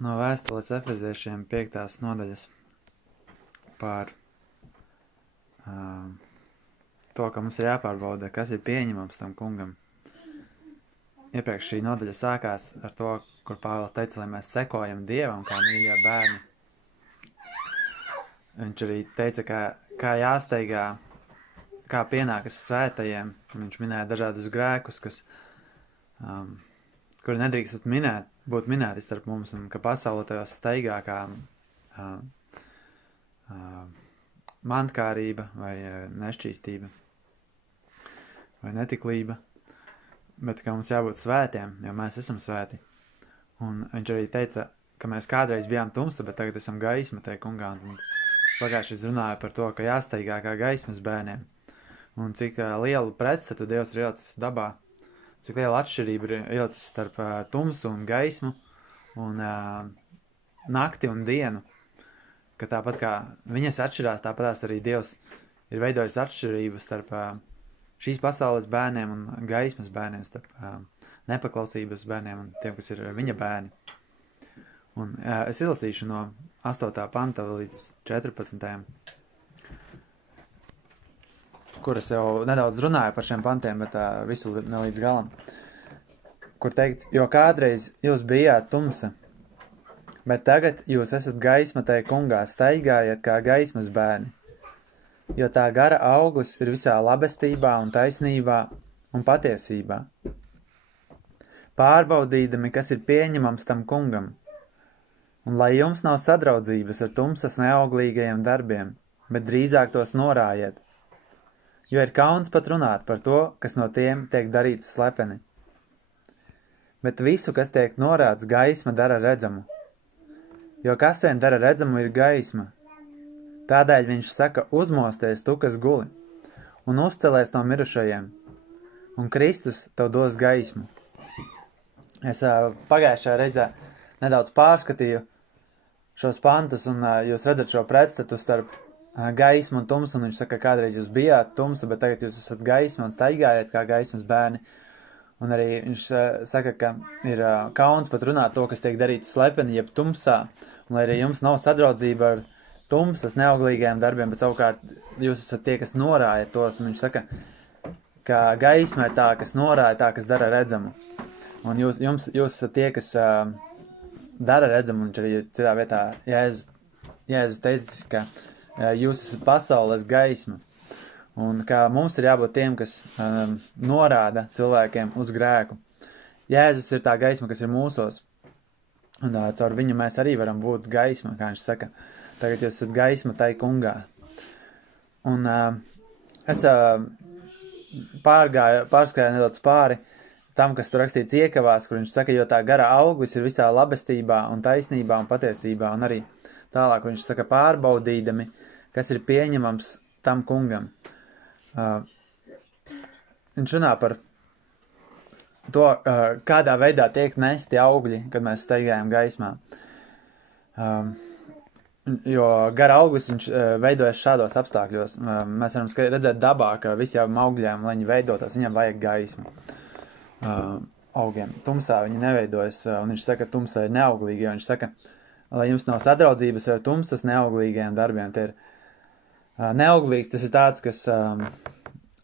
No vēstules Efeziešiem 5. nodaļas par to, ka mums ir jāpārbauda, kas ir pieņemams tam kungam. Iepriekš šī nodaļa sākās ar to, kur Pāvils teica, lai mēs sekojam Dievam kā mīļie bērni. Viņš arī teica, kā jāsteigā, kā pienākas svētajiem. Viņš minēja dažādus grēkus, kuri nedrīkst būt minēti starp mums, un ka pasaule tajos steigā kā mantkārība vai nešķīstība vai netiklība, bet ka mums jābūt svētiem, jo mēs esam svēti. Un viņš arī teica, ka mēs kādreiz bijām tumsa, bet tagad esam gaisma tai kungā. Un pagājušais runāja par to, ka jāsteigā kā gaismas bērniem. Un cik lielu pretstatu Dievs ir ielicis dabā, cik liela atšķirība ir ielicis starp tumsu un gaismu un nakti un dienu. Ka tāpat kā viņas atšķirās, tāpatās arī Dievs ir veidojis atšķirību starp šīs pasaules bērniem un gaismas bērniem, starp nepaklausības bērniem un tiem, kas ir viņa bērni. Un es izlasīšu no 8. panta līdz 14. Kuras jau nedaudz runāju par šiem pantiem, bet visu ne līdz galam. Kur teikts, jo kādreiz jūs bijāt tumsa, bet tagad jūs esat gaisma tai kungā, staigājiet kā gaismas bērni, jo tā gara auglis ir visā labestībā un taisnībā un patiesībā. Pārbaudīdami, kas ir pieņemams tam kungam, un lai jums nav sadraudzības ar tumsas neauglīgajiem darbiem, bet drīzāk tos norājiet, jo ir kauns pat runāt par to, kas no tiem tiek darīts slepeni. Bet visu, kas tiek norāds, gaisma dara redzamu, jo kas vien dara redzamu ir gaisma. Tādēļ viņš saka, uzmosties tu, kas guli, un uzcelēs no mirušajiem, un Kristus tev dos gaismu. Es pagājušajā reizē nedaudz pārskatīju šos pantus, un jūs redzat šo pretstatu starp gaismu un tumsu, un viņš saka, kādreiz jūs bijāt tumsa, bet tagad jūs esat gaisma un staigājiet kā gaismas bērni. Un arī viņš saka, ka ir kauns pat runāt to, kas tiek darīts slepeni, jeb tumsā, un lai arī jums nav sadraudzība ar tumsas neauglīgajiem darbiem, bet savukārt jūs esat tie, kas norāja tos, un viņš saka, ka gaisma ir tā, kas norāja, tā, kas dara redzamu. Un jūs esat tie, kas dara redzamu, un viņš arī citā vietā Jēzus teicis, ka jūs esat pasaules gaisma, un ka mums ir jābūt tiem, kas norāda cilvēkiem uz grēku. Jēzus ir tā gaisma, kas ir mūsos, un caur viņu mēs arī varam būt gaisma, kā viņš saka. Tagad jūs esat gaisma tai kungā. Un es pārskrēju nedaudz pāri tam, kas tur rakstīts iekavās, kur viņš saka, jo tā gara auglis ir visā labestībā un taisnībā un patiesībā, un arī tālāk, kur viņš saka, pārbaudīdami, kas ir pieņemams tam kungam. Viņš runā par to, kādā veidā tiek nesti augļi, kad mēs steigājam gaismā. Jo gara auglis viņš veidojas šādos apstākļos. Mēs varam redzēt dabā, ka visiem augļiem, lai viņi veidotos, viņam vajag gaismu augiem. Tumsā viņi neveidojas, un viņš saka, tumsā ir neauglīgi, jo viņš saka, lai jums nav sadraudzības ar tumsas neauglīgajiem darbiem. Tie ir neauglīgs, tas ir tāds, kas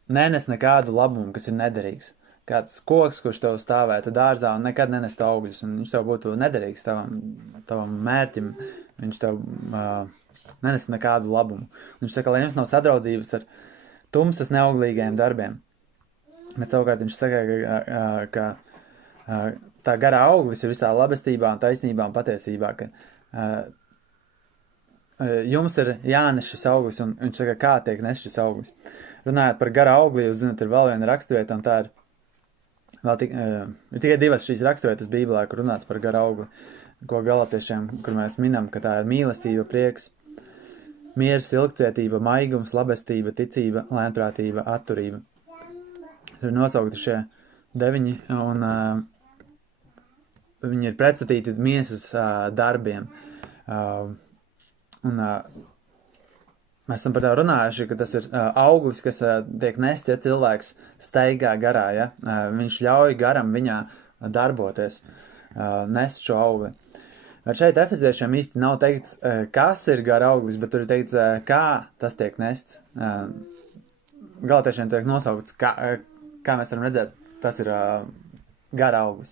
nenes nekādu labumu, kas ir nederīgs. Kāds koks, kurš tev stāvētu dārzā un nekad nenest augļus, un viņš tev būtu nederīgs tavam mērķim, viņš tev nenes nekādu labumu. Viņš saka, lai jums nav sadraudzības ar tumsas neauglīgajiem darbiem. Bet savukārt viņš saka, ka tā gara auglis ir visā labestībā un taisnībā un patiesībā, ka jums ir jānes šis auglis, un viņš saka, kā tiek nes šis auglis. Runājot par gara augli, jūs zināt, ir vēl viena raksturvieta, un tā ir ir tikai divas šīs raksturvietas Bībelē, kur runāts par gara augli, ko Galatiešiem, kur mēs minam, ka tā ir mīlestība, prieks, miers, ilgcietība, maigums, labestība, ticība, lēnprātība, atturība. Tur ir nosaukti šie 9, un viņi ir pretstatīti miesas darbiem. Mēs esam par tā runājuši, ka tas ir auglis, kas tiek nests, ja cilvēks staigā garā, ja viņš ļauj garam viņā darboties, nest šo augli. Bet šeit efeziešiem īsti nav teikts, kas ir gara auglis, bet tur ir teikts, kā tas tiek nests. Galatiešiem tiek nosaukts, kā mēs varam redzēt, tas ir gara auglis.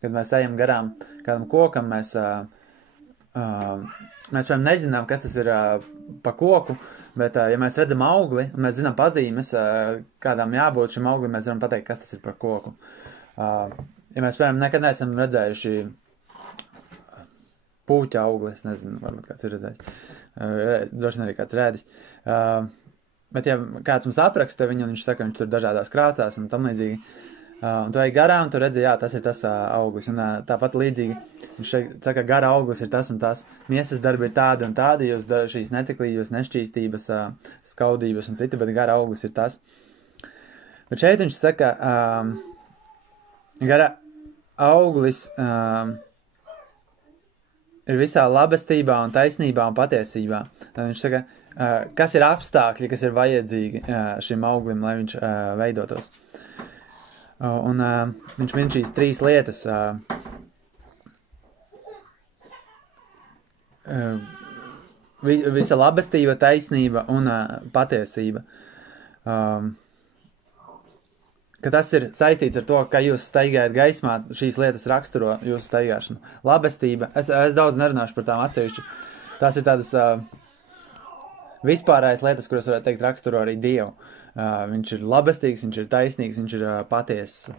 Kad mēs ejam garām kādam kokam, mēs piemēram, nezinām, kas tas ir pa koku, bet, ja mēs redzam augli, un mēs zinām pazīmes, kādām jābūt šim auglim, mēs varam pateikt, kas tas ir par koku. Ja mēs, piemēram, nekad neesam redzējuši pūķa augli, es nezinu, varbūt kāds ir redzējis, droši vien arī kāds rēdis. Bet, ja kāds mums apraksta viņu, un viņš saka, viņš tur dažādās krāsās un tam līdzīgi, un tu ej garām, tu redzi, jā, tas ir tas auglis. Un tāpat līdzīgi, viņš saka, gara auglis ir tas un tas. Miesas darbi ir tādi un tādi, jūs šīs netiklības, nešķīstības, skaudības un citi, bet gara auglis ir tas. Bet šeit viņš saka, gara auglis ir visā labestībā un taisnībā un patiesībā. Tad viņš saka, kas ir apstākļi, kas ir vajadzīgi šim auglim, lai viņš veidotos. Un viņš min šīs 3 lietas. Visa labestība, taisnība un patiesība. Ka tas ir saistīts ar to, ka jūs staigājat gaismā, šīs lietas raksturo jūsu staigāšanu. Labestība, es daudz nerunāšu par tām atsevišķi. Tās ir tādas vispārējas lietas, kuras varētu teikt raksturo arī Dievu. Viņš ir labestīgs, viņš ir taisnīgs, viņš ir patiess.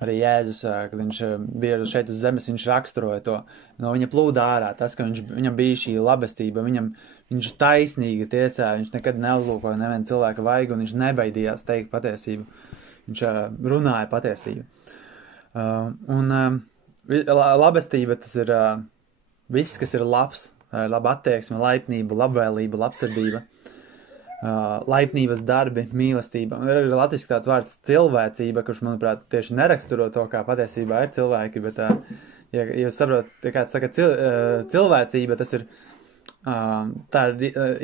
Arī Jēzus, kad viņš bija šeit uz zemes, viņš raksturoja to. No viņa plūda ārā, tas, ka viņam bija šī labestība, viņš taisnīgi tiesā, viņš nekad neuzlūkoja nevienu cilvēku vaigu, un viņš nebaidījās teikt patiesību. Viņš runāja patiesību. Labestība tas ir viss, kas ir labs, laba attieksme, laipnība, labvēlība, labsirdība. Laipnības darbi, mīlestība. Ir arī latviski tāds vārds cilvēcība, kurš, manuprāt, tieši neraksturo to, kā patiesībā ir cilvēki, bet, ja jūs saprotat, ja kāds saka cilvēcība, tas ir tā ir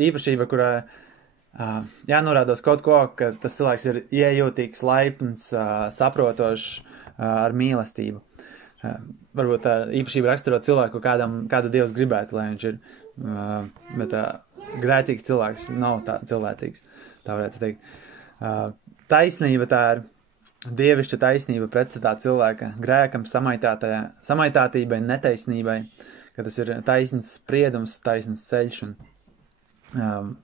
īpašība, kurā jānorādos kaut ko, ka tas cilvēks ir iejūtīgs, laipns, saprotošs ar mīlestību. Varbūt tā īpašība raksturo cilvēku, kādu Dievs gribētu, lai viņš ir, bet grēcīgs cilvēks nav tā cilvēcīgs, tā varētu teikt. Taisnība tā ir dievišķa taisnība pretstatā cilvēka grēkam, samaitātībai, netaisnībai, ka tas ir taisns spriedums, taisns ceļš un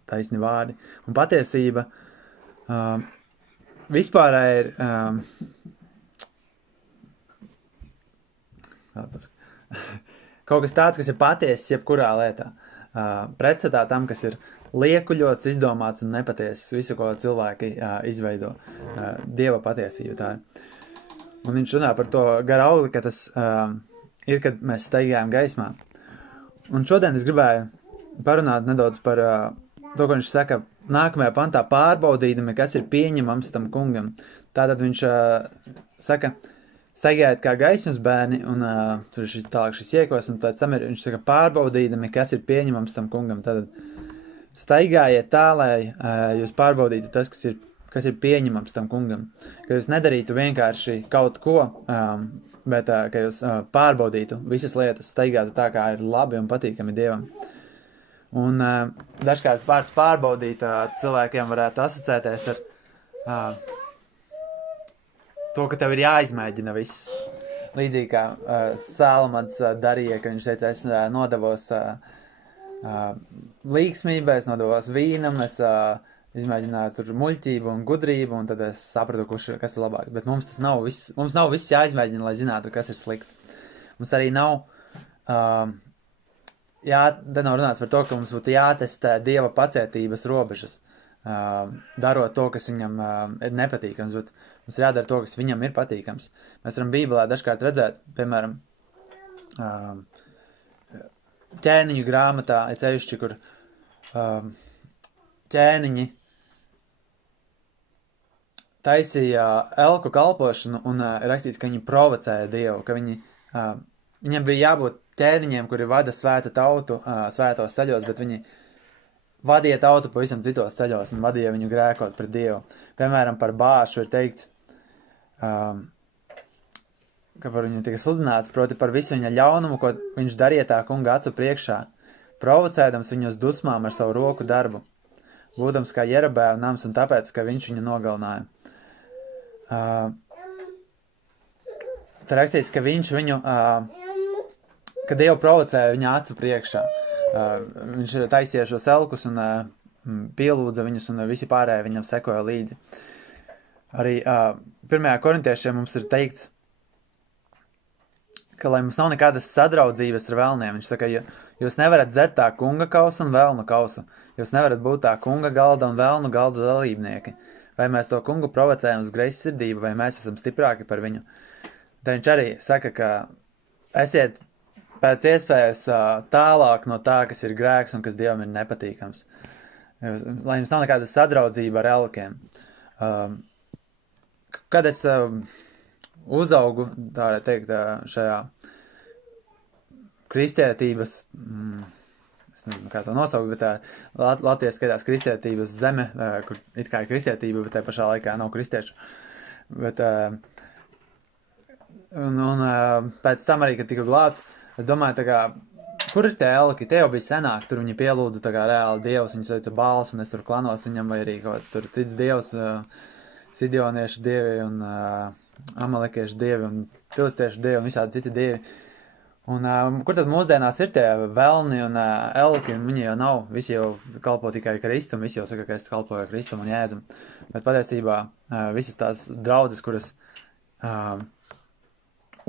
taisni vārdi. Un patiesība vispārā ir kaut kas tāds, kas ir patiesis jebkurā lietā. Pretstatā tam, kas ir liekuļots, izdomāts un nepatiesis, visu, ko cilvēki izveido. Dieva patiesība tā ir. Un viņš runā par to gara augli, ka tas ir, kad mēs staigājam gaismā. Un šodien es gribēju parunāt nedaudz par to, ko viņš saka nākamajā pantā, pārbaudīdami, kas ir pieņemams tam kungam. Tātad viņš saka, staigājiet kā gaismas bērni, un tur ir tālāk šis iekos, un tāds tam ir, viņš saka, pārbaudīdami, kas ir pieņemams tam kungam. Tātad staigājiet tā, lai jūs pārbaudītu tas, kas ir pieņemams tam kungam. Ka jūs nedarītu vienkārši kaut ko, bet ka jūs pārbaudītu visas lietas, staigātu tā, kā ir labi un patīkami Dievam. Un dažkārt vārds pārbaudīt cilvēkiem varētu asociēties ar to, ka tev ir jāizmēģina viss. Līdzīgi kā Salmans darīja, ka viņš teica, es nodavos līgsmībai, es nodavos vīnam, es izmēģināju tur muļķību un gudrību, un tad es sapratu, kas ir labāk. Bet mums tas nav viss, mums nav viss jāizmēģina, lai zinātu, kas ir slikts. Mums arī nav, te nav runāts par to, ka mums būtu jātestē Dieva pacietības robežas, darot to, kas viņam ir nepatīkams, bet mums ir jādara to, kas viņam ir patīkams. Mēs varam Bībelē dažkārt redzēt, piemēram, ķēniņu grāmatā ir ceļšķi, kur ķēniņi taisīja elku kalpošanu un ir rakstīts, ka viņi provocēja Dievu, ka viņiem bija jābūt ķēniņiem, kuri vada svētu tautu svētos ceļos, bet viņi vadīja tautu pavisam citos ceļos un vadīja viņu grēkot pret Dievu. Piemēram, par Bāšu ir teikts, ka par viņu tika sludināts, proti par visu viņa ļaunumu, ko viņš darīja tā kunga acu priekšā, provocēdams viņu uz dusmām ar savu roku darbu, būdams kā Jerabēla nams un tāpēc, ka viņš viņu nogalināja. Tā rakstīts, ka viņš viņu, ka Dievu provocēja viņa acu priekšā. Viņš taisīja šos elkus un pielūdza viņus, un visi pārējie viņam sekoja līdzi. Arī 1. korintiešiem mums ir teikts, ka lai mums nav nekādas sadraudzības ar velniem, viņš saka, jūs nevarat dzert tā kunga kausu un velnu kausu, jūs nevarat būt tā kunga galda un velnu galda dalībnieki, vai mēs to kungu provocējam uz greizsirdību, vai mēs esam stiprāki par viņu. Tad viņš arī saka, ka esiet pēc iespējas tālāk no tā, kas ir grēks un kas Dievam ir nepatīkams. Lai jums nav nekāda sadraudzība ar elkiem. Kad es uzaugu, tā varētu teikt, šajā kristietības, es nezinu, kā to nosaukt, bet Latvijas skaitās kristietības zeme, kur it kā ir kristietība, bet te pašā laikā nav kristiešu. Bet, pēc tam arī, kad tika glābts, es domāju, tā kā, kur ir tie elki? Tie jau bija senāk, tur viņi pielūdza tā kā reāli dievs, viņi sauca Bāls, un es tur klanos viņam, vai arī kaut kāds tur cits dievs, sidioniešu dievi un amalekiešu dievi un filistiešu dievi un visādi citi dievi. Un kur tad mūsdienās ir tie velni un elki, un viņi jau nav, visi jau kalpo tikai Kristum, visi jau saka, ka es kalpoju Kristum un Jēzum. Bet patiesībā visas tās draudzes, kuras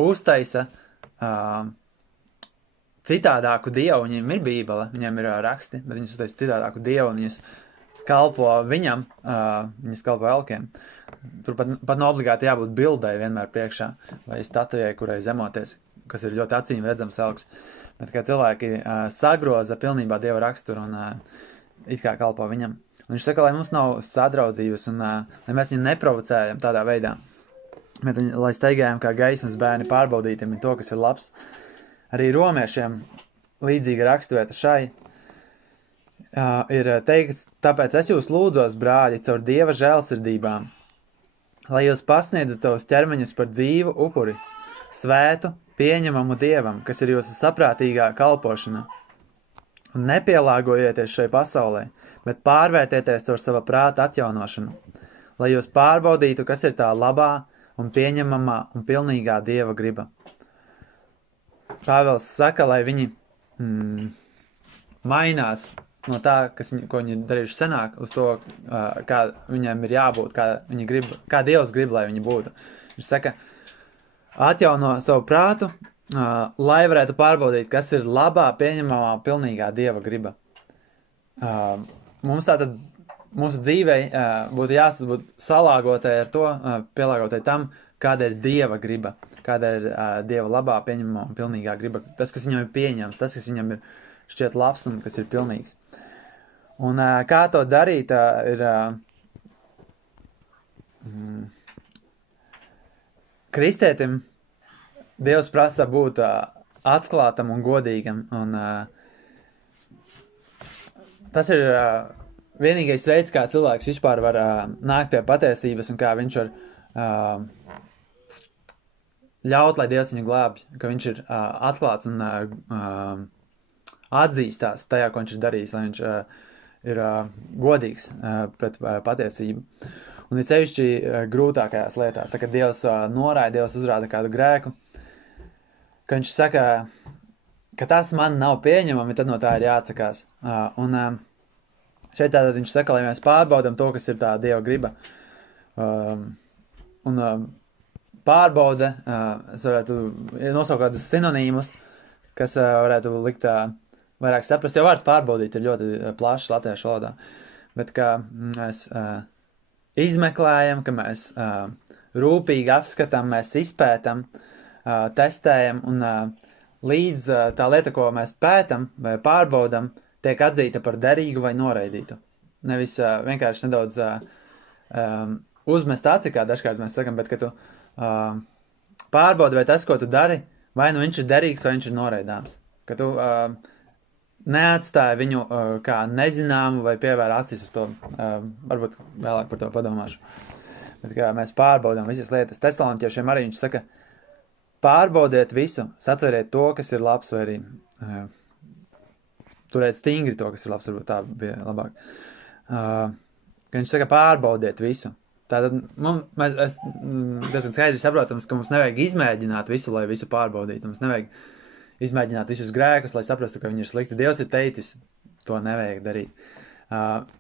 uztaisa citādāku dievu, viņiem ir bībele, viņiem ir raksti, bet viņus uztaisa citādāku dievu un viņus kalpo viņam, viņas kalpo elkiem. Tur pat nav obligāti jābūt bildai vienmēr priekšā, vai statujai, kurai zemoties, kas ir ļoti acīm redzams elks. Bet kā cilvēki sagroza pilnībā Dieva raksturu un it kā kalpo viņam. Un viņš saka, lai mums nav sadraudzības un lai mēs viņu neprovocējam tādā veidā. Bet lai steigējam kā gaismas bērni pārbaudītam to, kas ir labs. Arī romiešiem līdzīga raksturvieta šai ir teikts, tāpēc es jūs lūdzos, brāļi, caur Dieva žēlsirdībām, lai jūs pasniedzat savus ķermeņus par dzīvu upuri, svētu, pieņemamu Dievam, kas ir jūsu saprātīgā kalpošana. Un nepielāgojieties šai pasaulē, bet pārvērtieties caur sava prāta atjaunošanu, lai jūs pārbaudītu, kas ir tā labā un pieņemamā un pilnīgā Dieva griba. Pāvils saka, lai viņi mainās no tā, ko viņi darījuši senāk, uz to, kā viņiem ir jābūt, kā Dievs grib, lai viņi būtu. Viņš saka, atjauno savu prātu, lai varētu pārbaudīt, kas ir labā, pieņemamā, pilnīgā Dieva griba. Mums tātad, mūsu dzīvei būtu jābūt salāgotai ar to, pielāgotai tam, kāda ir Dieva griba, kāda ir Dieva labā, pieņemamā un pilnīgā griba. Tas, kas viņam ir pieņems, tas, kas viņam ir šķiet labs un kas ir pilnīgs. Un kā to darīt, ir kristētim Dievs prasa būt atklātam un godīgam. Un tas ir vienīgais veids, kā cilvēks vispār var nākt pie patiesības un kā viņš var ļaut, lai Dievs viņu glābj, ka viņš ir atklāts un atzīstās tajā, ko viņš ir darījis, lai viņš ir godīgs pret patiesību. Un ir sevišķi grūtākajās lietās, tā kad Dievs noraida, Dievs uzrāda kādu grēku, ka viņš saka, ka tas man nav pieņemami, tad no tā ir jāatsakās. Un šeit tātad viņš saka, lai mēs pārbaudam to, kas ir tā Dieva griba. Un pārbauda, es varētu nosaukt kādus sinonīmus, kas varētu likt vairāk saprast, jo vārds pārbaudīt ir ļoti plašs latviešu valodā. Bet kā mēs izmeklējam, ka mēs rūpīgi apskatām, mēs izpētam, testējam un līdz tā lieta, ko mēs pētam vai pārbaudam, tiek atzīta par derīgu vai noraidītu. Nevis vienkārši nedaudz uzmest aci, kā dažkārt mēs sakam, bet ka tu pārbaudi, vai tas, ko tu dari, vai nu viņš ir derīgs, vai viņš ir noraidāms. Ka tu neatstāja viņu kā nezināmu vai pievēra acis uz to. Varbūt vēlāk par to padomāšu. Bet kā mēs pārbaudām visas lietas. Tesaloniķiešiem arī viņš saka, pārbaudiet visu, satveriet to, kas ir labs, vai arī turēt stingri to, kas ir labs, varbūt tā bija labāk. Ka viņš saka, pārbaudiet visu. Tātad es diezgan skaidri saprotams, ka mums nevajag izmēģināt visu, lai visu pārbaudītu. Mums nevajag izmēģināt visus grēkus, lai saprastu, ka viņi ir slikti. Dievs ir teicis, to nevajag darīt.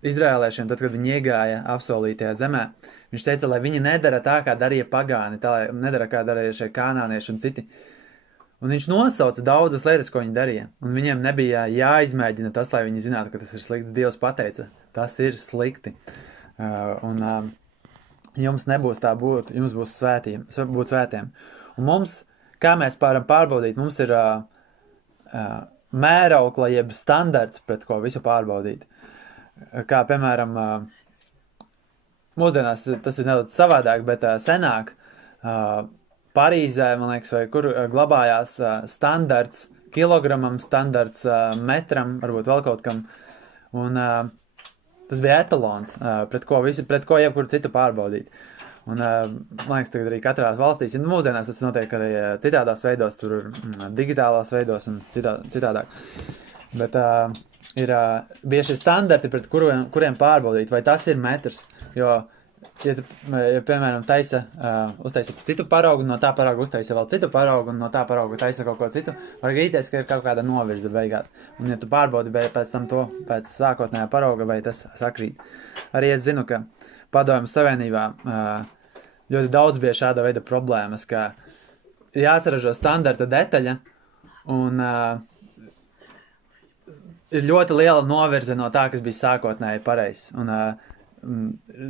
Izraēliešiem, tad, kad viņi iegāja apsolītajā zemē, viņš teica, lai viņi nedara tā, kā darīja pagāni, tā, lai nedara, kā darīja šie kanānieši un citi. Un viņš nosauca daudzas lietas, ko viņi darīja. Un viņiem nebija jāizmēģina tas, lai viņi zinātu, ka tas ir slikti. Dievs pateica, tas ir slikti. Jums nebūs tā būt, jums būs būt svētiem. Un mums, kā mēs varam pārbaudīt, mums ir mēraukla jeb standarts, pret ko visu pārbaudīt. Kā, piemēram, mūsdienās tas ir nedaudz savādāk, bet senāk Parīzē, man liekas, vai kur glabājās standarts kilogramam, standarts metram, varbūt vēl kaut kam. Un tas bija etalons, pret ko jebkuru citu pārbaudīt. Un, man liekas, tagad arī katrās valstīs, mūsdienās tas notiek arī citādās veidos, tur digitālās veidos un citādāk. Bet bija šie standarti, pret kuriem pārbaudīt, vai tas ir metrs, jo, ja piemēram, uztaisa citu paraugu, no tā parauga uztaisa vēl citu paraugu, un no tā parauga taisa kaut ko citu, var gadīties, ka ir kaut kāda novirza beigās. Un ja tu pārbaudi pēc tam to, pēc sākotnējā parauga, vai tas sakrīt. Arī es zinu, ka Padomju Savienībā ļoti daudz bija šāda veida problēmas, ka ir jāsaražo standarta detaļa, un ir ļoti liela novirze no tā, kas bija sākotnēji pareizs. Un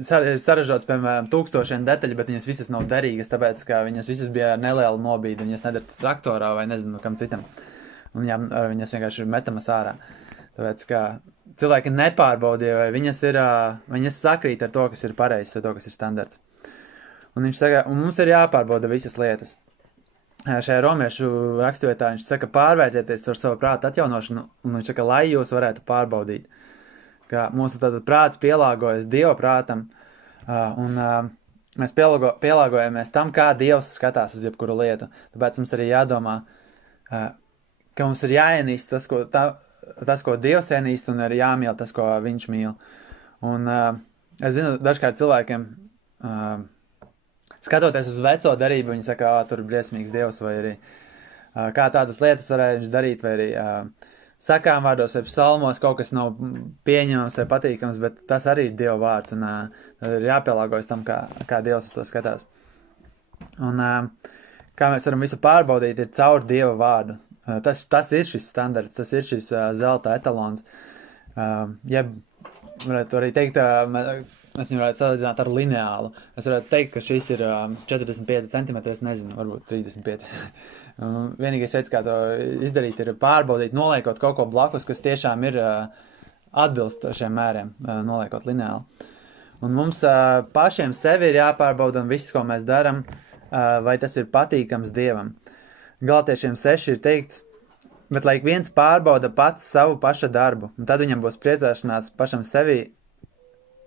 saražots, piemēram, 1000 detaļu, bet viņas visas nav derīgas, tāpēc, ka viņas visas bija ar nelielu nobīdi, viņas nedara traktorā vai nezinu kam citam. Un viņas vienkārši metamas ārā. Tāpēc, ka cilvēki nepārbaudīja, vai viņas sakrīt ar to, kas ir pareizs, vai to, kas ir standarts. Un viņš saka, un mums ir jāpārbauda visas lietas. Šajā romiešu rakstvietā viņš saka, pārvērtieties ar savu prātu atjaunošanu, un viņš saka, lai jūs varētu pārbaudīt. Ka mūsu tātad prāts pielāgojas Dieva prātam, un mēs pielāgojamies tam, kā Dievs skatās uz jebkuru lietu. Tāpēc mums arī jādomā, ka mums ir jāienīst tas, ko Dievs ienīst, un arī jāmīl tas, ko viņš mīl. Un es zinu, dažkārt cilvēkiem, skatoties uz veco darību, viņi saka, tur ir briesmīgs Dievs, vai arī kā tādas lietas varēja viņš darīt, vai arī sakām vārdos vai psalmos kaut kas nav pieņemams vai patīkams, bet tas arī ir Dieva vārds, un tad ir jāpielāgojas tam, kā Dievs uz to skatās. Un kā mēs varam visu pārbaudīt, ir caur Dieva vārdu. Tas ir šis standarts, tas ir šis zelta etalons. Jeb, varētu arī teikt, mēs viņu varētu salīdzināt ar lineālu. Es varētu teikt, ka šis ir 45 cm, es nezinu, varbūt 35. Vienīgais veids, kā to izdarīt, ir pārbaudīt, noliekot kaut ko blakus, kas tiešām ir atbilst šiem mēriem, noliekot lineāli. Un mums pašiem sevi ir jāpārbauda, un viss, ko mēs daram, vai tas ir patīkams Dievam. Galatiešiem 6 ir teikts, bet lai viens pārbauda pats savu paša darbu, un tad viņam būs priecāšanās pašam sevi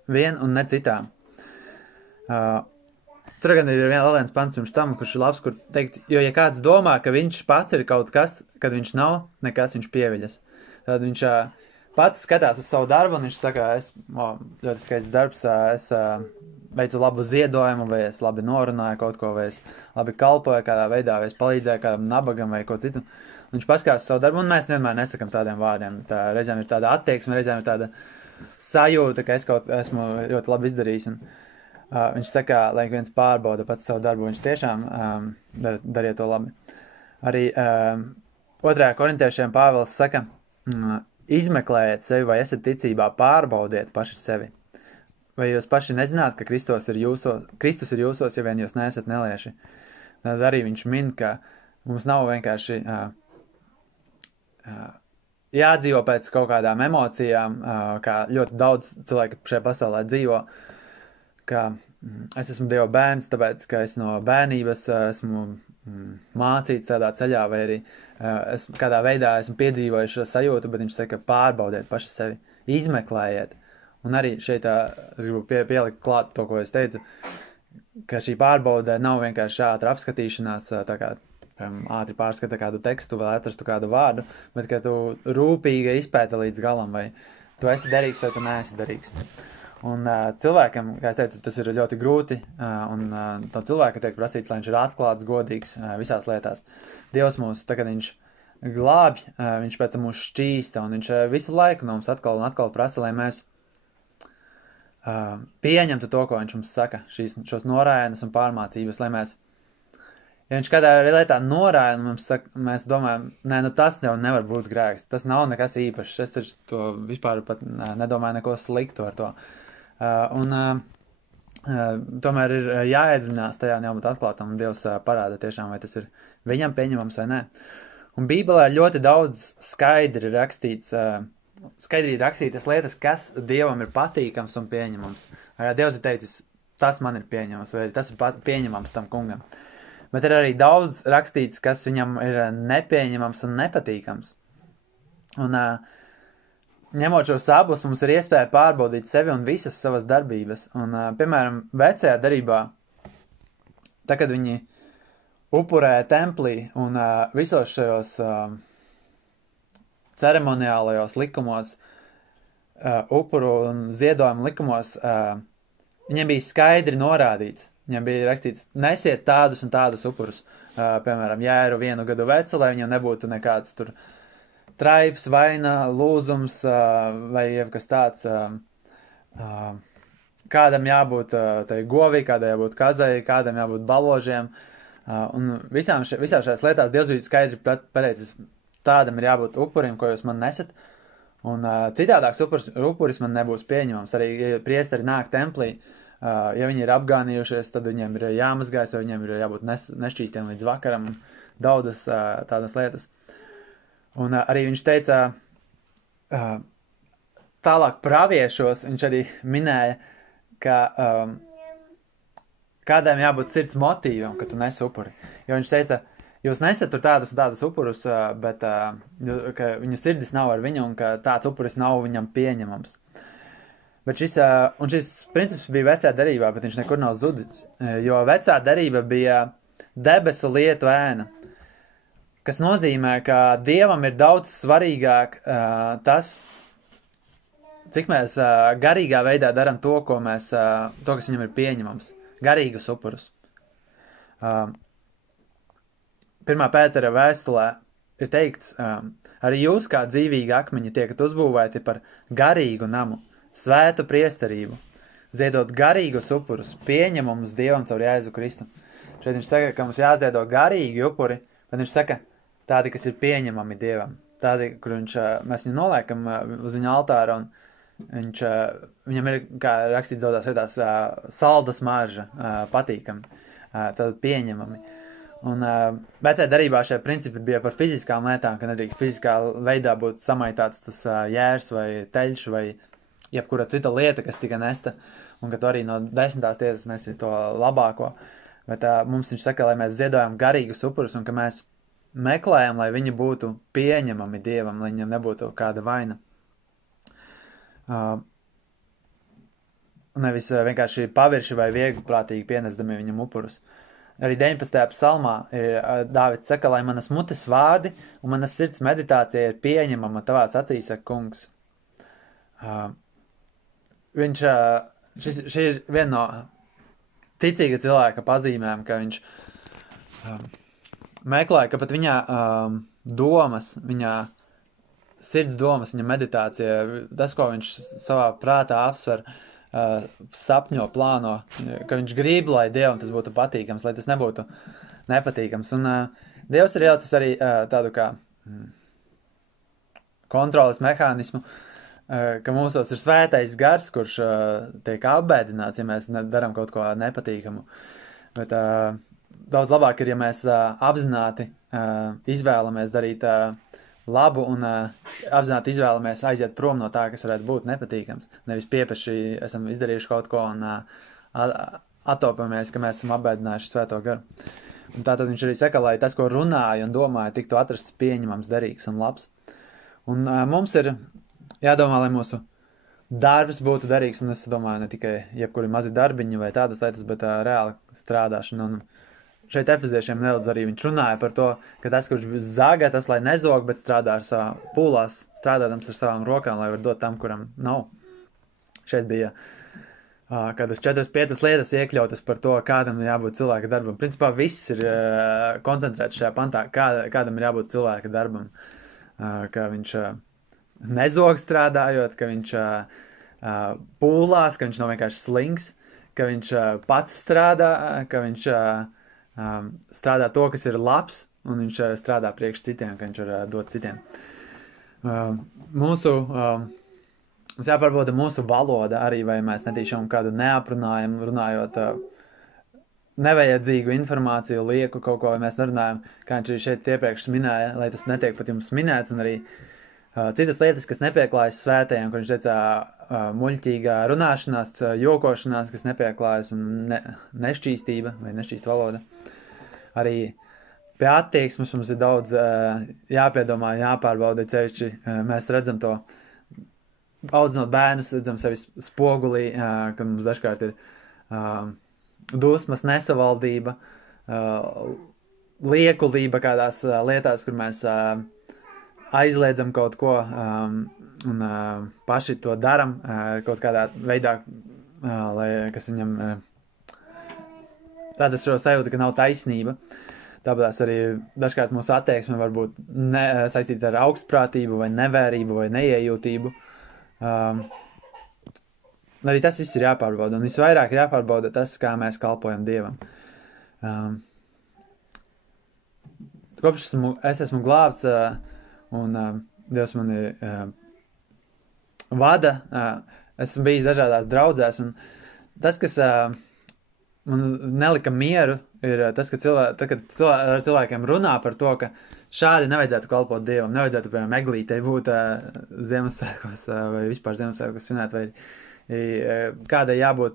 vien un ne citām. Tur gan ir vēl viens pants pirms tam, kurš ir labs, kur teikt, jo ja kāds domā, ka viņš pats ir kaut kas, kad viņš nav, nekas viņš pieviļas. Tad viņš pats skatās uz savu darbu, un viņš saka, ļoti skaists darbs, es veicu labu ziedojumu, vai es labi norunāju kaut ko, vai es labi kalpoju kādā veidā, vai es palīdzēju kādam nabagam vai ko citu. Viņš paskatās uz savu darbu, un mēs vienmēr nesakam tādiem vārdiem. Reizēm ir tāda attieksme, reizēm ir tāda sajūta, ka es esmu ļoti labi izdarījis. Un, viņš saka, lai viens pārbauda pats savu darbu, viņš tiešām dariet to labi. Arī 2. korintiešiem Pāvils saka, izmeklējiet sevi, vai esat ticībā, pārbaudiet paši sevi. Vai jūs paši nezināt, ka Kristus ir jūsos, ja vien jūs neesat nelieši. Tad arī viņš min, ka mums nav vienkārši jādzīvo pēc kaut kādām emocijām, kā ļoti daudz cilvēku šajā pasaulē dzīvo, ka es esmu Dieva bērns, tāpēc, ka es no bērnības esmu mācīts tādā ceļā, vai arī kādā veidā esmu piedzīvojis šo sajūtu, bet viņš saka, pārbaudiet paši sevi, izmeklējiet. Un arī šeit es gribu pielikt klāt to, ko es teicu, ka šī pārbaude nav vienkārši ātra apskatīšanās, tā kā ātri pārskata kādu tekstu vai atrastu kādu vārdu, bet ka tu rūpīgi izpēta līdz galam, vai tu esi derīgs vai tu neesi derīgs. Un cilvēkam, kā es teicu, tas ir ļoti grūti, un to cilvēku tiek prasīts, lai viņš ir atklāts, godīgs visās lietās. Dievs mūs, tā, kad viņš glābj, viņš pēc tam mūs šķīsta, un viņš visu laiku no mums atkal un atkal prasa, lai mēs pieņemtu to, ko viņš mums saka, šos norājienus un pārmācības, lai mēs, ja viņš kādā lietā norāja, un mums saka, mēs domājam, nē, nu tas jau nevar būt grēks, tas nav nekas īpašs, es taču to vispār pat nedomāju neko sliktu ar to. Tomēr ir jāiedzinās tajā un jābūt atklātam, un Dievs parāda tiešām, vai tas ir viņam pieņemams vai nē. Un Bībelē ļoti daudz skaidri rakstītas lietas, kas Dievam ir patīkams un pieņemams. Dievs ir teicis, tas man ir pieņemams, vai tas ir pieņemams tam kungam. Bet ir arī daudz rakstīts, kas viņam ir nepieņemams un nepatīkams. Un ņemot šos abus, mums ir iespēja pārbaudīt sevi un visas savas darbības. Un, piemēram, vecajā darībā, tā, kad viņi upurēja templī un visos šajos ceremoniālajos likumos, upuru un ziedojumu likumos, viņiem bija skaidri norādīts. Viņam bija rakstīts, nesiet tādus un tādus upurus. Piemēram, jēru 1 gadu vecu, lai viņam nebūtu nekāds tur traips, vaina, lūzums vai jebkas tāds. Kādam jābūt tai govī, kādai jābūt kazai, kādam jābūt baložiem. Un visās šajās lietās Dievs bija skaidri pateicis, tādam ir jābūt upurim, ko jūs man nesat. Un citādāks upuris man nebūs pieņemams. Arī, ja priesteri nāk templī, ja viņi ir apgānījušies, tad viņiem ir jāmazgājas, vai viņiem ir jābūt nešķīstiem līdz vakaram, un daudzas tādas lietas. Un arī viņš teica, tālāk praviešos, viņš arī minēja, ka kādām jābūt sirds motīvam, ka tu nes upuri. Jo viņš teica, jūs nesat tur tādus un tādus upurus, bet ka viņu sirdis nav ar viņu un ka tāds upuris nav viņam pieņemams. Bet šis princips bija vecā darībā, bet viņš nekur nav zudis, jo vecā darība bija debesu lietu ēna, kas nozīmē, ka Dievam ir daudz svarīgāk tas, cik mēs garīgā veidā daram to, kas viņam ir pieņemams, garīgus upurus. 1. Pētera vēstulē ir teikts, arī jūs kā dzīvīgi akmeņi tiekat uzbūvēti par garīgu namu, svētu priesterību, ziedot garīgus upurus, pieņemumus Dievam caur Jēzu Kristu. Šeit viņš saka, ka mums jāziedo garīgi upuri, bet viņš saka, tādi, kas ir pieņemami Dievam. Tādi, kur mēs viņu noliekam uz viņa altāra, un viņam ir, kā rakstīts daudzās vietās, salda smarža, patīkami, tādi pieņemami. Un vecajā darībā šie principi bija par fiziskām lietām, ka nedrīkst fiziskā veidā būt samaitāts tas jērs vai teļš vai jebkura cita lieta, kas tika nesta, un ka tu arī no 10. tiesas nesi to labāko. Bet mums viņš saka, lai mēs ziedojam garīgus upurus un ka mēs meklējam, lai viņi būtu pieņemami Dievam, lai viņam nebūtu kāda vaina. Nevis vienkārši pavirši vai viegli prātīgi pienesdami viņam upurus. Arī 19. psalmā Dāvids saka, lai manas mutes vārdi un manas sirds meditācija ir pieņemama tavās acīs, saka kungs. Šī ir viena no ticīga cilvēka pazīmēm, ka viņš meklē, ka pat viņā domas, viņā sirds domas, viņa meditācija, tas, ko viņš savā prātā apsver, sapņo, plāno, ka viņš grib, lai Dievam tas būtu patīkams, lai tas nebūtu nepatīkams. Un Dievs ir ielicis arī tādu kā kontroles mehānismu, ka mūsos ir svētais gars, kurš tiek apbēdināts, ja mēs daram kaut ko nepatīkamu. Bet daudz labāk ir, ja mēs apzināti izvēlamies darīt labu un apzināti izvēlamies aiziet prom no tā, kas varētu būt nepatīkams. Nevis piepeši esam izdarījuši kaut ko un attopamies, ka mēs esam apbēdinājuši svēto garu. Un tātad viņš arī saka, lai tas, ko runāja un domāja, tiktu atrasts pieņemams, derīgs un labs. Un mums ir jādomā, lai mūsu darbs būtu derīgs, un es domāju, ne tikai jebkuri mazi darbiņi vai tādas lietas, bet reāli strādāšana un šeit efeziešiem nedaudz arī viņš runāja par to, ka tas, kurš zaga, tas, lai nezog, bet strādā ar savām pūlās, strādādams ar savām rokām, lai var dot tam, kuram nav. Šeit bija kādas 4-5 lietas iekļautas par to, kādam ir jābūt cilvēka darbam. Principā viss ir koncentrēts šajā pantā, kādam ir jābūt cilvēka darbam. Ka viņš nezog strādājot, ka viņš pūlās, ka viņš nav vienkārši slings, ka viņš pats strādā, ka viņš strādā to, kas ir labs, un viņš strādā priekš citiem, ka viņš var dot citiem. Mums jāpārbauda mūsu valoda arī, vai mēs netīšām kādu neaprunājam, runājot nevajadzīgu informāciju, lieku kaut ko, vai mēs nerunājam, kā viņš šeit iepriekš minēja, lai tas netiek pat jums minēts, un arī citas lietas, kas nepieklājas svētajiem, kur viņš teica muļķīgā runāšanās, jokošanās, kas nepieklājas, un nešķīstība vai nešķīsta valoda. Arī pie attieksmes mums ir daudz jāpiedomā, jāpārbauda, ceļšķi. Mēs redzam to audzinot bērnus, redzam sevi spogulī, kad mums dažkārt ir dusmas, nesavaldība, liekulība kādās lietās, kur mēs aizliedzam kaut ko un paši to daram kaut kādā veidā, kas viņam rada šo sajūtu, ka nav taisnība. Tāpēc arī dažkārt mūsu attieksme var būt saistīta ar augstprātību vai nevērību vai neiejūtību. Arī tas viss ir jāpārbauda, un visvairāk ir jāpārbauda tas, kā mēs kalpojam Dievam. Kopš es esmu glābts, un Dievs mani vada, esmu bijis dažādās draudzēs, un tas, kas man nelika mieru, ir tas, ka ar cilvēkiem runā par to, ka šādi nevajadzētu kalpot Dievam, nevajadzētu, piemēram, eglītei būt Ziemassvētkos vai vispār Ziemassvētkos svinēt, vai kādai jābūt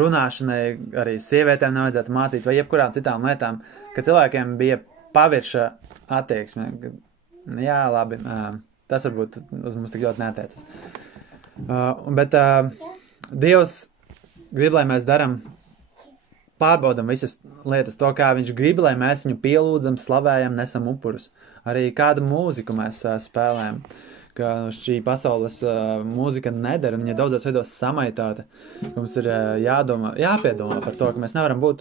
runāšanai, arī sievietēm nevajadzētu mācīt, vai jebkurām citām lietām, ka cilvēkiem bija pavirša attieksme. Jā, labi, tas varbūt uz mums tik ļoti neatiecas. Bet Dievs grib, lai mēs daram, pārbaudam visas lietas, to, kā viņš grib, lai mēs viņu pielūdzam, slavējam, nesam upurus. Arī kādu mūziku mēs spēlējam, ka šī pasaules mūzika nedara, un viņa daudzos veidos samaitāta. Mums ir jāpiedomā par to, ka mēs nevaram būt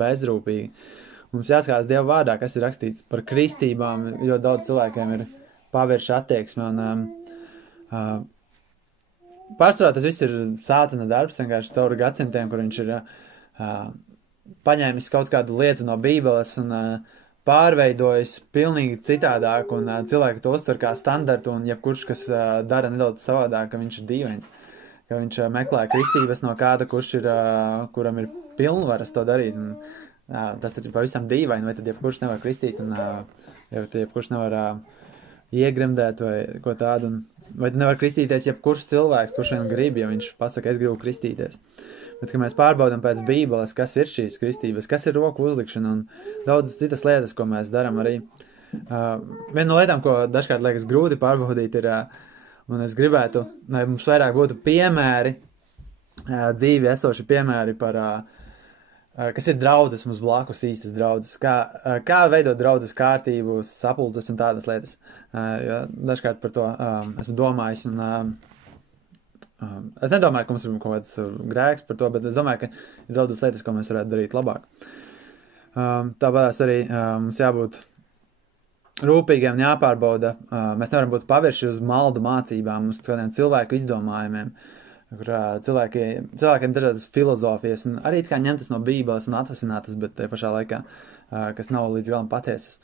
bezrūpīgi. Mums jāskatās Dieva vārdā, kas ir rakstīts par kristībām, jo daudz cilvēkiem ir pavirša attieksme, un pārsvarā tas viss ir sātana darbs, vienkārši cauri gadsimtiem, kur viņš ir paņēmis kaut kādu lietu no Bībeles un pārveidojis pilnīgi citādāk, un cilvēki to uztver kā standartu, un jebkurš, kas dara nedaudz savādāk, ka viņš ir dīvains, ka viņš meklē kristības no kāda, kuram ir pilnvaras to darīt, un tas ir pavisam dīvaini, vai tad jebkurš nevar kristīt, un jebkurš nevar iegremdēt vai ko tādu, vai nevar kristīties jebkurš cilvēks, kurš vien grib, ja viņš pasaka, es gribu kristīties. Bet, ka mēs pārbaudam pēc Bībeles, kas ir šīs kristības, kas ir roku uzlikšana un daudzas citas lietas, ko mēs daram arī. Viena no lietām, ko dažkārt liekas grūti pārbaudīt, ir, un es gribētu, lai mums vairāk būtu piemēri, dzīvi esoši piemēri par, kas ir draudzes mums blakus, īstas draudzes, kā veidot draudzes kārtību, sapulces un tādas lietas. Jo dažkārt par to esmu domājis, un es nedomāju, ka mums ir kaut kāds grēks par to, bet es domāju, ka ir daudzas lietas, ko mēs varētu darīt labāk. Tāpēc arī mums jābūt rūpīgiem, jāpārbauda. Mēs nevaram būt pavirši uz maldu mācībām, uz kādiem cilvēku izdomājumiem, kur cilvēkiem dažādas filozofijas, un arī kā ņemtas no Bībeles un atvasinātas, bet te pašā laikā, kas nav līdz galam patiesas.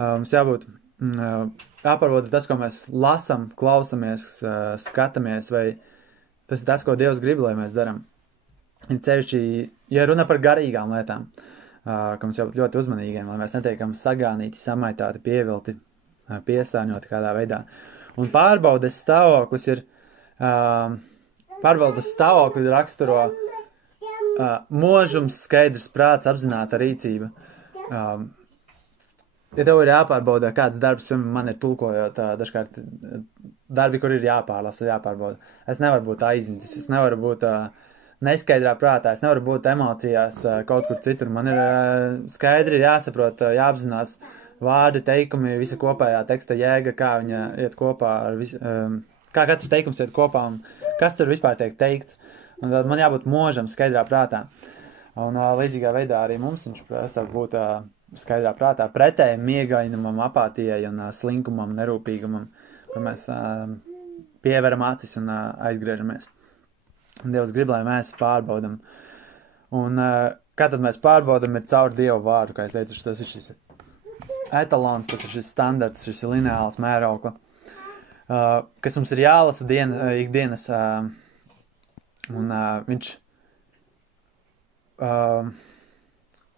Mums jāpārbauda tas, ko mēs lasam, klausamies, skatāmies, vai tas ir tas, ko Dievs grib, lai mēs daram. Ceļši, ja runa par garīgām lietām, ka mums jābūt ļoti uzmanīgiem, lai mēs netiekam sagānīti, samaitāti, pievilti, piesārņoti kādā veidā. Un pārbaudes stāvoklis raksturo mūžums, skaidrs prāts, apzināta rīcība. Ja tev ir jāpārbauda kāds darbs, piemēram, man ir tulkojot dažkārt darbi, kur ir jāpārlasa, jāpārbauda. Es nevaru būt aizmidzis, es nevaru būt neskaidrā prātā, es nevaru būt emocijās kaut kur citur. Man ir skaidri jāsaprot, jāapzinās vārdi, teikumi, visa kopējā teksta jēga, kā viņa iet kopā ar visu, kā katrs teikums iet kopā un kas tur vispār tiek teikts. Un tad man jābūt možam skaidrā prātā. Un līdzīgā veidā arī mums viņš prasa būt skaidrā prātā pretēji miegainumam, apātijai un slinkumam, nerūpīgumam, kur mēs pieveram acis un aizgriežamies. Un Dievs grib, lai mēs pārbaudam. Un kā tad mēs pārbaudam, ir caur Dievu vārdu, kā es teicu, tas ir šis etalons, tas ir šis standarts, šis lineāls mēraukla, kas mums ir jālasa ikdienas, un viņš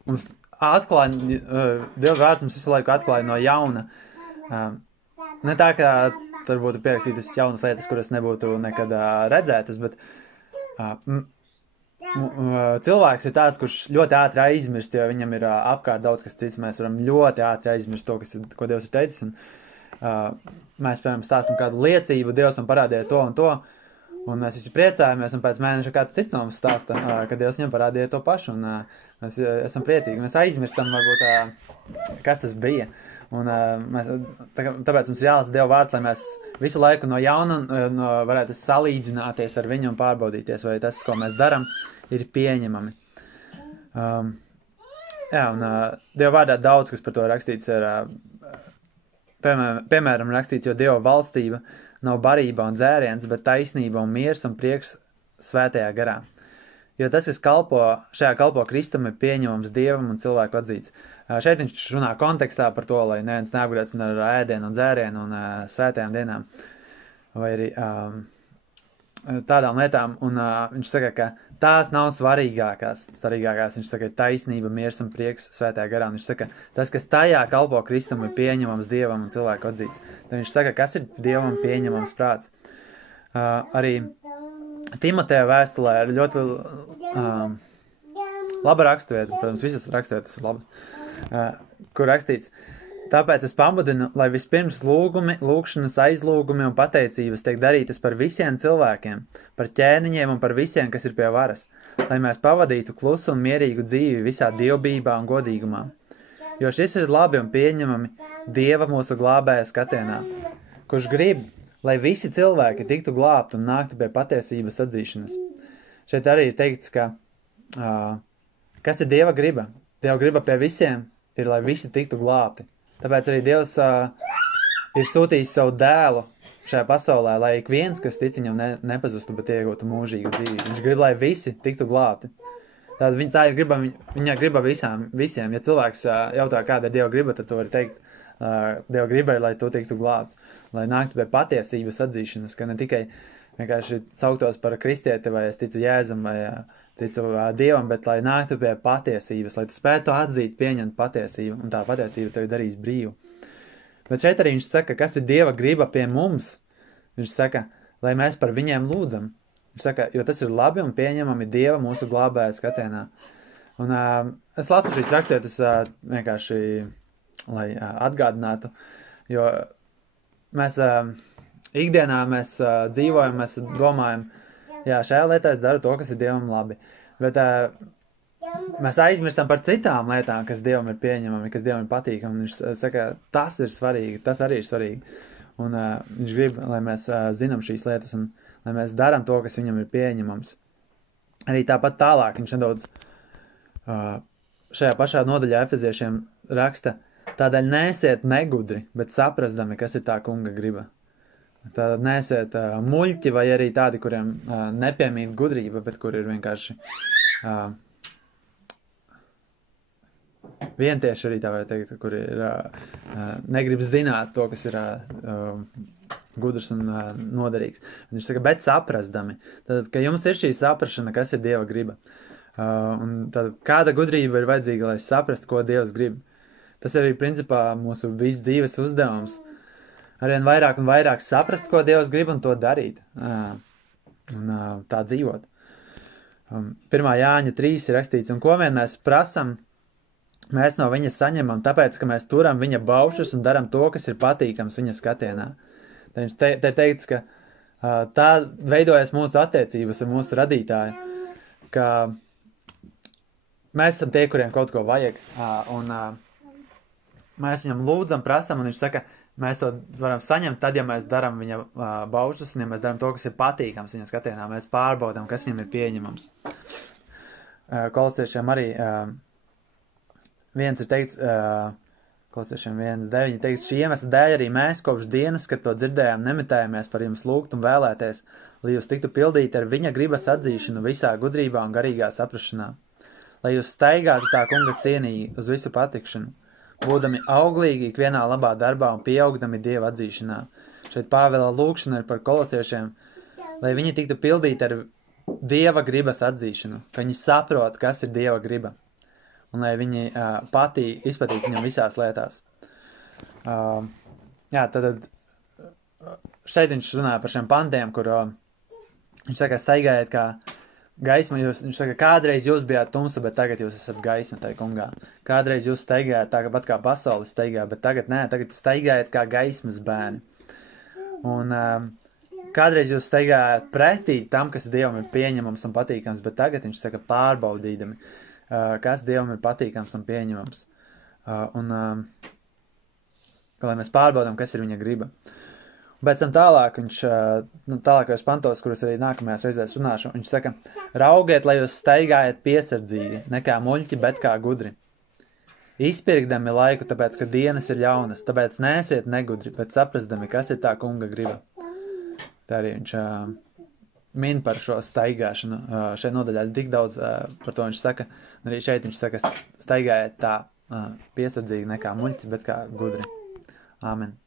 mums atklāja, Dieva vārds mums visu laiku atklāja no jauna. Ne tā, ka tur būtu pierakstītas jaunas lietas, kuras nebūtu nekad redzētas, bet cilvēks ir tāds, kurš ļoti ātri aizmirst, jo viņam ir apkārt daudz kas cits. Mēs varam ļoti ātri aizmirst to, ko Dievs ir teicis. Un, mēs, piemēram, stāstam kādu liecību, Dievs man parādīja to un to, un mēs visi priecājamies, un pēc mēneša kāds cits no mums stāsta, ka Dievs viņam parādīja to pašu, un mēs esam priecīgi. Mēs aizmirstam, varbūt, kas tas bija. Un, tāpēc mums ir jālasa Dieva vārds, lai mēs visu laiku no jauna varētu salīdzināties ar viņu un pārbaudīties, vai tas, ko mēs daram, ir pieņemami. Un Dieva vārdā daudz, kas par to rakstīts, ir, piemēram, rakstīts, jo Dieva valstība nav barība un dzēriens, bet taisnība un miers un prieks svētajā garā. Jo tas, kas šajā kalpo Kristum, ir pieņemams Dievam un cilvēku atzīts. Šeit viņš runā kontekstā par to, lai neviens neapgrēcina ar ēdienu un dzērienu un svētajām dienām, vai arī tādām lietām, un viņš saka, ka tās nav svarīgākās. Svarīgākās, viņš saka, ir taisnība, miers un prieks svētajā garā, un viņš saka, tas, kas tajā kalpo Kristum, ir pieņemams Dievam un cilvēku atzīts. Tad viņš saka, kas ir Dievam pieņemams prāts. Arī Timoteja vēstulē ir ļoti laba raksturvieta, protams, visas raksturvietas ir labas, kur rakstīts, tāpēc es pamudinu, lai vispirms lūgšanas, aizlūgumi un pateicības tiek darītas par visiem cilvēkiem, par ķēniņiem un par visiem, kas ir pie varas, lai mēs pavadītu klusu un mierīgu dzīvi visā dievbībā un godīgumā. Jo šis ir labi un pieņemami Dieva mūsu glābēja skatienā, kurš grib, lai visi cilvēki tiktu glābti un nāktu pie patiesības atzīšanas. Šeit arī ir teikts, ka kas ir Dieva griba? Dieva griba pie visiem ir, lai visi tiktu glābti. Tāpēc arī Dievs ir sūtījis savu dēlu šajā pasaulē, lai ik viens, kas tic viņam, nepazustu, bet iegūtu mūžīgu dzīvi. Viņš grib, lai visi tiktu glābti. Tātad tā ir griba, viņa griba visiem. Ja cilvēks jautā, kāda ir Dieva griba, tad tu vari teikt, Dieva griba ir, lai tu tiktu glābts, lai nāktu pie patiesības atzīšanas, ka ne tikai vienkārši sauktos par kristieti, vai es ticu Jēzum, vai ticu Dievam, bet lai nāktu pie patiesības, lai tu spētu atzīt, pieņemt patiesību, un tā patiesība tevi darīs brīvu. Bet šeit arī viņš saka, kas ir Dieva griba pie mums. Viņš saka, lai mēs par viņiem lūdzam. Viņš saka, jo tas ir labi un pieņemami Dieva mūsu glābēja skatienā. Un es lasu šīs rakstītas vienkārši, lai atgādinātu, jo mēs ikdienā mēs dzīvojam, mēs domājam, jā, šajā lietā es daru to, kas ir Dievam labi, bet mēs aizmirstam par citām lietām, kas Dievam ir pieņemami, kas Dievam ir patīkami. Viņš saka, tas ir svarīgi, tas arī ir svarīgi, un viņš grib, lai mēs zinām šīs lietas, un lai mēs darām to, kas viņam ir pieņemams. Arī tāpat tālāk viņš nedaudz šajā pašā nodaļā Efeziešiem raksta, tādēļ neesiet negudri, bet saprastami, kas ir tā kunga griba. Tādēļ neesiet muļķi vai arī tādi, kuriem nepiemīt gudrība, bet kur ir vienkārši vientieši arī tā var teikt, kur ir negrib zināt to, kas ir gudrs un noderīgs. Viņš saka, bet saprastami. Tātad, ka jums ir šī saprašana, kas ir Dieva griba. Un tātad, kāda gudrība ir vajadzīga, lai saprastu, ko Dievs grib. Tas arī, principā, mūsu viss dzīves uzdevums. Arvien vairāk un vairāk saprast, ko Dievs grib un to darīt. Un tā dzīvot. 1. Jāņa 3 ir rakstīts, un ko vien mēs prasam, mēs no viņa saņemam, tāpēc, ka mēs turam viņa baušus un daram to, kas ir patīkams viņa skatienā. Te ir teikts, ka tā veidojas mūsu attiecības ar mūsu radītāju. ka mēs esam tie, kuriem kaut ko vajag, un mēs viņam lūdzam, prasam, un viņš saka, mēs to varam saņemt tad, ja mēs darām viņa baušus, un ja mēs darām to, kas ir patīkams viņa skatienā, mēs pārbaudām, kas viņam ir pieņemams. Kolosiešiem arī viens ir teikts, Kolosiešiem 1.9 teikts, šī iemesla dēļ arī mēs kopš dienas, kad to dzirdējām, nemitējamies par jums lūgt un vēlēties, lai jūs tiktu pildīti ar viņa gribas atzīšanu visā gudrībā un garīgā saprašanā, lai jūs staigātu tā kunga cienīgi uz visu patikšanu, būdami auglīgi ikvienā labā darbā un pieaugdami Dieva atzīšanā. Šeit Pāvela lūkšana ir par kolosiešiem, lai viņi tiktu pildīti ar Dieva gribas atzīšanu, ka viņi saprot, kas ir Dieva griba, un lai viņi izpatīk viņam visās lietās. Tad šeit viņš runāja par šiem pantiem, kur viņš saka, staigājiet kā gaisma, viņš saka, kādreiz jūs bijāt tumsa, bet tagad jūs esat gaisma tai kungā. Kādreiz jūs staigājat tāpat kā pasauli staigā, bet tagad nē, tagad staigājat kā gaismas bērni. Un kādreiz jūs staigājat pretī tam, kas Dievam ir pieņemams un patīkams, bet tagad viņš saka pārbaudīdami, kas Dievam ir patīkams un pieņemams. Lai mēs pārbaudām, kas ir viņa griba. Bet tam tālāk viņš, tālākajos pantos, kurus arī nākamajās reizēs runāšu, viņš saka, raugiet, lai jūs staigājat piesardzīgi, ne kā muļķi, bet kā gudri. Izpirkdami laiku, tāpēc, ka dienas ir ļaunas, tāpēc neesiet negudri, bet saprastami, kas ir tā kunga griba. Tā arī viņš min par šo staigāšanu. Šeit nodaļā tik daudz par to viņš saka, un arī šeit viņš saka, staigājiet tā piesardzīgi, ne kā muļķi, bet kā gudri. Āmen.